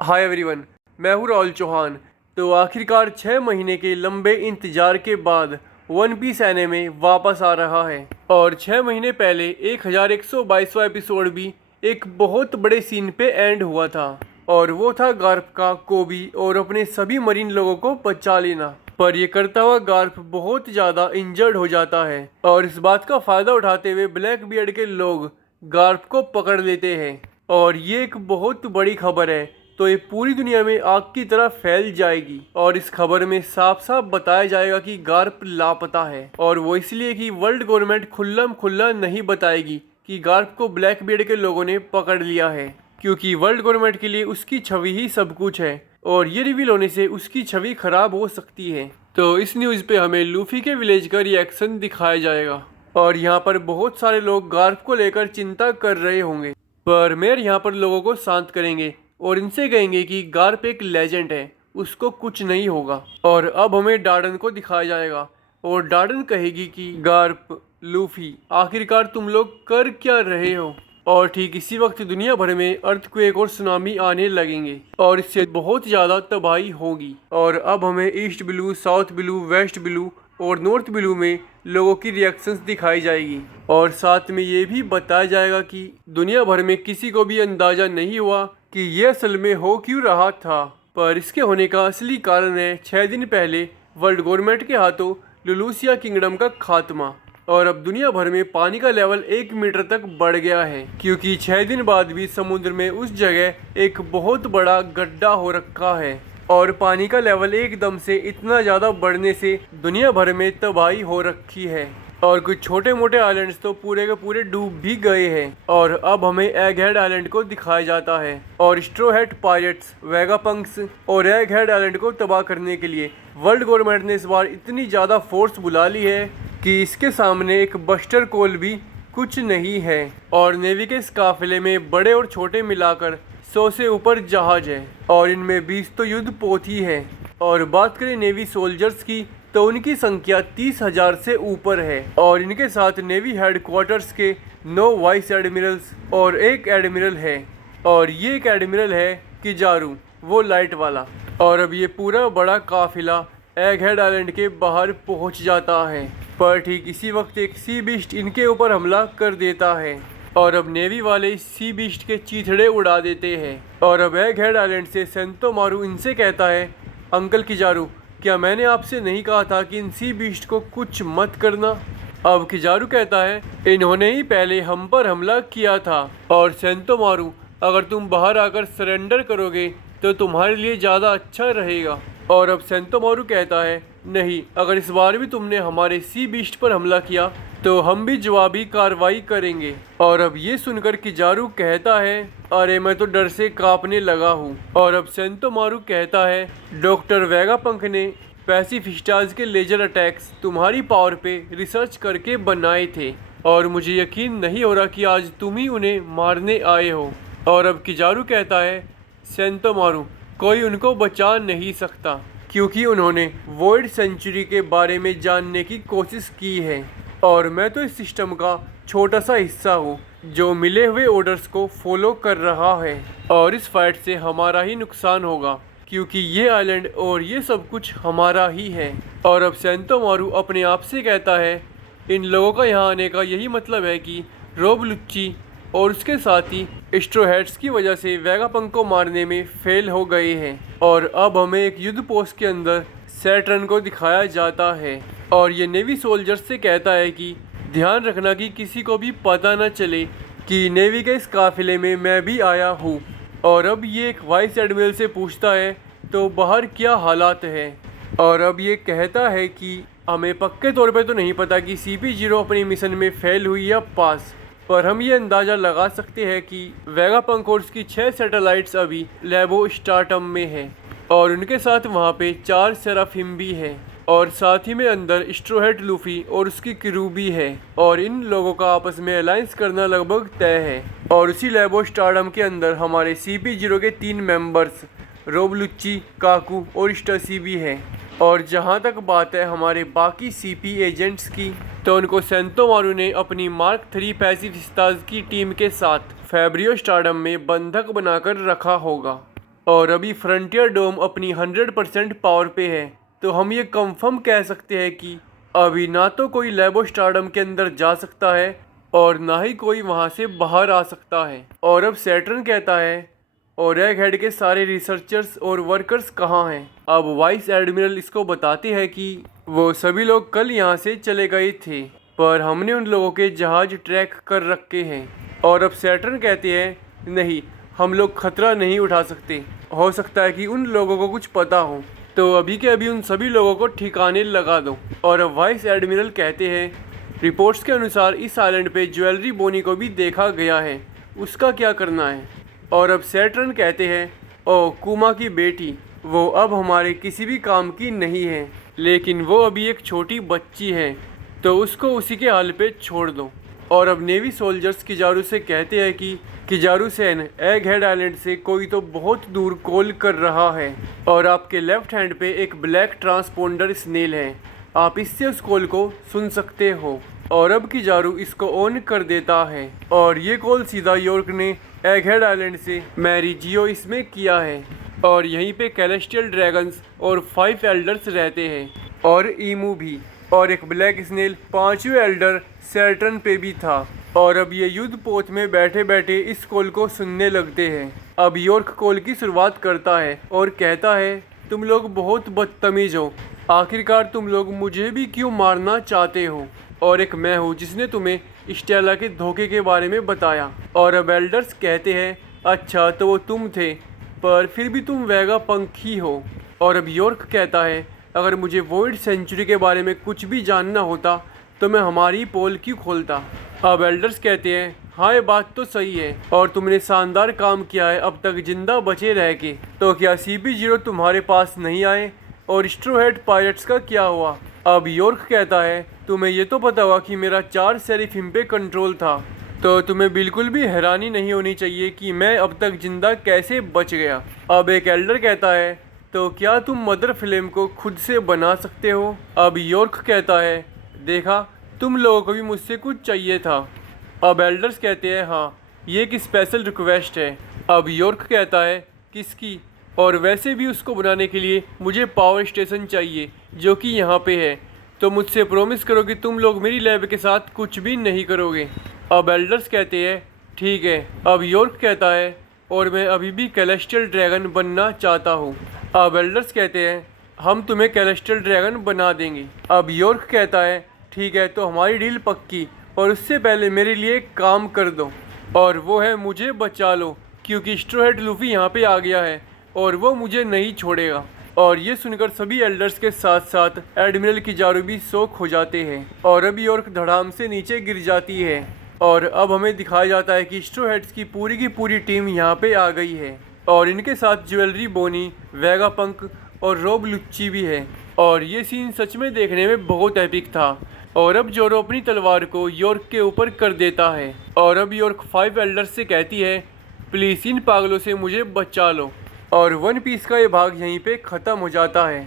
Hi everyone, मैं हूँ राहुल चौहान। तो आखिरकार 6 महीने के लंबे इंतजार के बाद वन पीस एनिमे वापस आ रहा है। और 6 महीने पहले 1122वां एपिसोड भी एक बहुत बड़े सीन पे एंड हुआ था, और वो था गार्प का कोबी और अपने सभी मरीन लोगों को बचा लेना। पर ये करता हुआ गार्प बहुत ज़्यादा इंजर्ड हो जाता है, और इस बात का फ़ायदा उठाते हुए ब्लैक बियर्ड के लोग गार्प को पकड़ लेते हैं। और ये एक बहुत बड़ी खबर है, तो ये पूरी दुनिया में आग की तरह फैल जाएगी। और इस खबर में साफ साफ बताया जाएगा कि गार्प लापता है, और वो इसलिए कि वर्ल्ड गवर्नमेंट खुल्लम खुल्ला नहीं बताएगी कि गार्प को ब्लैक बियर्ड के लोगों ने पकड़ लिया है, क्योंकि वर्ल्ड गवर्नमेंट के लिए उसकी छवि ही सब कुछ है, और ये रिवील होने से उसकी छवि खराब हो सकती है। तो इस न्यूज़ पे हमें लूफी के विलेज का रिएक्शन दिखाया जाएगा, और यहाँ पर बहुत सारे लोग गार्प को लेकर चिंता कर रहे होंगे। पर मेयर यहाँ पर लोगों को शांत करेंगे और इनसे कहेंगे कि गार्प एक लेजेंड है, उसको कुछ नहीं होगा। और अब हमें डार्डन को दिखाया जाएगा, और डार्डन कहेगी कि गार्प, लूफी, आखिरकार तुम लोग कर क्या रहे हो। और ठीक इसी वक्त दुनिया भर में अर्थक्वेक और सुनामी आने लगेंगे, और इससे बहुत ज़्यादा तबाही होगी। और अब हमें east blue, south blue, west blue और नॉर्थ ब्लू में लोगों की रिएक्शंस दिखाई जाएगी। और साथ में ये भी बताया जाएगा कि दुनिया भर में किसी को भी अंदाज़ा नहीं हुआ कि ये असल में हो क्यों रहा था, पर इसके होने का असली कारण है 6 दिन पहले वर्ल्ड गवर्नमेंट के हाथों लुलूसिया किंगडम का खात्मा। और अब दुनिया भर में पानी का लेवल 1 मीटर तक बढ़ गया है, क्योंकि 6 दिन बाद भी समुद्र में उस जगह एक बहुत बड़ा गड्ढा हो रखा है। और पानी का लेवल एकदम से इतना ज़्यादा बढ़ने से दुनिया भर में तबाही हो रखी है, और कुछ छोटे मोटे आइलैंड्स तो पूरे के पूरे डूब भी गए हैं। और अब हमें एग हेड आइलैंड को दिखाया जाता है, और स्ट्रो हेड पायरेट्स, वेगापंक्स और एग हेड आइलैंड को तबाह करने के लिए वर्ल्ड गवर्नमेंट ने इस बार इतनी ज़्यादा फोर्स बुला ली है कि इसके सामने एक बस्टर कोल भी कुछ नहीं है। और नेवी के इस काफिले में बड़े और छोटे मिलाकर 100 से ऊपर जहाज है, और इनमें 20 तो युद्ध पोत ही है। और बात करें नेवी सोल्जर्स की, तो उनकी संख्या 30,000 से ऊपर है, और इनके साथ नेवी हेडक्वार्टर्स के 9 वाइस एडमिरल्स और 1 एडमिरल है। और ये एक एडमिरल है किजारू, वो लाइट वाला। और अब ये पूरा बड़ा काफिला एग हेड आइलैंड के बाहर पहुंच जाता है, पर ठीक इसी वक्त एक सी बीस्ट इनके ऊपर हमला कर देता है, और अब नेवी वाले सी बीस्ट के चीथड़े उड़ा देते हैं। और अब एग हेड आइलैंड से सेंतोमारू इनसे कहता है, अंकल किजारू, क्या मैंने आपसे नहीं कहा था कि इन सी बीस्ट को कुछ मत करना। अब किजारू कहता है, इन्होंने ही पहले हम पर हमला किया था, और सेंतोमारू, अगर तुम बाहर आकर सरेंडर करोगे तो तुम्हारे लिए ज़्यादा अच्छा रहेगा। और अब सेंतोमारू कहता है, नहीं, अगर इस बार भी तुमने हमारे सी बीस्ट पर हमला किया तो हम भी जवाबी कार्रवाई करेंगे। और अब ये सुनकर किजारू कहता है, अरे मैं तो डर से कांपने लगा हूँ। और अब सेंतोमारू कहता है, डॉक्टर वेगापंक ने पैसिफिस्टाज के लेजर अटैक्स तुम्हारी पावर पे रिसर्च करके बनाए थे, और मुझे यकीन नहीं हो रहा कि आज तुम ही उन्हें मारने आए हो। और अब किजारू कहता है, सेंतोमारू, कोई उनको बचा नहीं सकता, क्योंकि उन्होंने वॉइड सेंचुरी के बारे में जानने की कोशिश की है, और मैं तो इस सिस्टम का छोटा सा हिस्सा हूँ जो मिले हुए ऑर्डर्स को फॉलो कर रहा है। और इस फाइट से हमारा ही नुकसान होगा, क्योंकि ये आइलैंड और ये सब कुछ हमारा ही है। और अब सेंतोमारू अपने आप से कहता है, इन लोगों का यहाँ आने का यही मतलब है कि रोब लुच्ची और उसके साथी स्ट्रो हेड्स की वजह से वेगापंक को मारने में फेल हो गए हैं। और अब हमें एक युद्ध पोस्ट के अंदर सैटर्न को दिखाया जाता है, और ये नेवी सोल्जर्स से कहता है कि ध्यान रखना कि किसी को भी पता न चले कि नेवी के इस काफिले में मैं भी आया हूँ। और अब ये एक वाइस एडमिरल से पूछता है, तो बाहर क्या हालात हैं। और अब ये कहता है कि हमें पक्के तौर पे तो नहीं पता कि CP0 अपने मिशन में फेल हुई या पास, पर हम ये अंदाज़ा लगा सकते हैं कि वेगापंक और उसकी 6 सैटेलाइट्स अभी लेबो स्टार्टम में हैं, और उनके साथ वहाँ पे 4 सेराफिम भी है, और साथ ही में अंदर स्ट्रोहेड लूफी और उसकी क्रू भी है। और इन लोगों का आपस में अलायंस करना लगभग तय है। और उसी लेबो स्टार्डम के अंदर हमारे CP0 के 3 मेंबर्स रोबलुच्ची, काकू और स्टसी भी हैं। और जहाँ तक बात है हमारे बाकी CP एजेंट्स की, तो उनको सेंतोमारू ने अपनी मार्क 3 पैसिफिस्टाज की टीम के साथ फैब्रियो स्टार्डम में बंधक बनाकर रखा होगा। और अभी फ्रंटियर डोम अपनी 100% पावर पे है, तो हम ये कंफर्म कह सकते हैं कि अभी ना तो कोई लेबो स्टारडम के अंदर जा सकता है और ना ही कोई वहाँ से बाहर आ सकता है। और अब सैटर्न कहता है, और एगहेड के सारे रिसर्चर्स और वर्कर्स कहाँ हैं? अब वाइस एडमिरल इसको बताते हैं कि वो सभी लोग कल यहाँ से चले गए थे, पर हमने उन लोगों के जहाज ट्रैक कर रखे हैं। और अब सैटर्न कहते हैं, नहीं, हम लोग खतरा नहीं उठा सकते, हो सकता है कि उन लोगों को कुछ पता हो, तो अभी के अभी उन सभी लोगों को ठिकाने लगा दो। और अब वाइस एडमिरल कहते हैं, रिपोर्ट्स के अनुसार इस आइलैंड पे ज्वेलरी बोनी को भी देखा गया है, उसका क्या करना है? और अब सैटर्न कहते हैं, ओ कुमा की बेटी, वो अब हमारे किसी भी काम की नहीं है, लेकिन वो अभी एक छोटी बच्ची है, तो उसको उसी के हाल पे छोड़ दो। और अब नेवी सोल्जर्स किजारू से कहते हैं कि किजारू सेन, एगहेड आइलैंड से कोई तो बहुत दूर कॉल कर रहा है और आपके लेफ्ट हैंड पे एक ब्लैक ट्रांसपोंडर स्नेल है, आप इससे उस कॉल को सुन सकते हो। और अब किजारू इसको ऑन कर देता है और ये कॉल सीधा यॉर्क ने एगहेड आइलैंड से मैरी जियो इसमें किया है। और यहीं पे कैलेस्टियल ड्रैगन्स और 5 एल्डर्स रहते हैं और ईमू भी, और एक ब्लैक स्नेल 5वें एल्डर सैटर्न पे भी था। और अब ये युद्ध पोत में बैठे बैठे इस कॉल को सुनने लगते हैं। अब यॉर्क कॉल की शुरुआत करता है और कहता है, तुम लोग बहुत बदतमीज हो, आखिरकार तुम लोग मुझे भी क्यों मारना चाहते हो? और एक मैं हूँ जिसने तुम्हें स्टेला के धोखे के बारे में बताया। और अब एल्डर्स कहते हैं, अच्छा तो वो तुम थे, पर फिर भी तुम वेगा पंखी हो। और अब यॉर्क कहता है, अगर मुझे वॉइड सेंचुरी के बारे में कुछ भी जानना होता तो मैं हमारी पोल क्यों खोलता। अब एल्डर्स कहते हैं, हाँ ये बात तो सही है और तुमने शानदार काम किया है अब तक जिंदा बचे रह के, तो क्या CP0 तुम्हारे पास नहीं आए? और स्ट्रोहेड पायरेट्स का क्या हुआ? अब यॉर्क कहता है, तुम्हें ये तो पता हुआ कि मेरा 4 सेरिफिम पे कंट्रोल था, तो तुम्हें बिल्कुल भी हैरानी नहीं होनी चाहिए कि मैं अब तक जिंदा कैसे बच गया। अब एक एल्डर कहता है, तो क्या तुम मदर फ्लेम को खुद से बना सकते हो? अब यॉर्क कहता है, देखा, तुम लोगों को भी मुझसे कुछ चाहिए था। अब एल्डर्स कहते हैं, हाँ, ये एक स्पेशल रिक्वेस्ट है। अब यॉर्क कहता है, किसकी? और वैसे भी उसको बनाने के लिए मुझे पावर स्टेशन चाहिए जो कि यहाँ पे है, तो मुझसे प्रॉमिस करो कि तुम लोग मेरी लैब के साथ कुछ भी नहीं करोगे। अब एल्डर्स कहते हैं, ठीक है। अब यॉर्क कहता है, और मैं अभी भी कैलेस्टियल ड्रैगन बनना चाहता हूँ। अब एल्डर्स कहते हैं, हम तुम्हें कैलेस्टियल ड्रैगन बना देंगे। अब यॉर्क कहता है, ठीक है, तो हमारी डील पक्की, और उससे पहले मेरे लिए एक काम कर दो, और वो है मुझे बचा लो, क्योंकि स्ट्रोहेड लूफी यहाँ पे आ गया है और वो मुझे नहीं छोड़ेगा। और ये सुनकर सभी एल्डर्स के साथ साथ एडमिरल किजारू भी शॉक हो जाते हैं और अब यॉर्क धड़ाम से नीचे गिर जाती है। और अब हमें दिखाया जाता है कि स्ट्रोहेड्स की पूरी टीम यहाँ पे आ गई है और इनके साथ ज्वेलरी बोनी, वेगा पंक और रोब लुच्ची भी है। और ये सीन सच में देखने में बहुत एपिक था। और अब जोरो अपनी तलवार को यॉर्क के ऊपर कर देता है और अब यॉर्क 5 एल्डर्स से कहती है, प्लीज़ इन पागलों से मुझे बचा लो। और वन पीस का ये भाग यहीं पे ख़त्म हो जाता है।